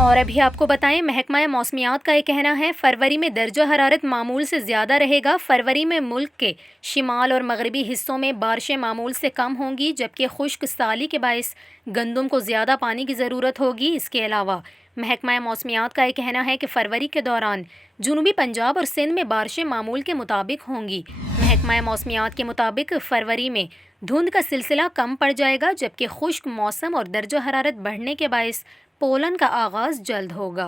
और अभी आपको बताएं, महकमा मौसमियात का ये कहना है फरवरी में दर्जा हरारत मामूल से ज़्यादा रहेगा। फरवरी में मुल्क के शिमाल और मगरबी हिस्सों में बारिशें मामूल से कम होंगी, जबकि खुश्क साली के बायस गंदम को ज़्यादा पानी की ज़रूरत होगी। इसके अलावा महकमा मौसमियात का ये कहना है कि फरवरी के दौरान जनूबी पंजाब और सिंध में बारिशें मामूल के मुताबिक होंगी। महकमा मौसमियात के मुताबिक फरवरी में धुंध का सिलसिला कम पड़ जाएगा, जबकि खुश्क मौसम और दर्जा हरारत बढ़ने के बायस पोलन का आगाज़ जल्द होगा।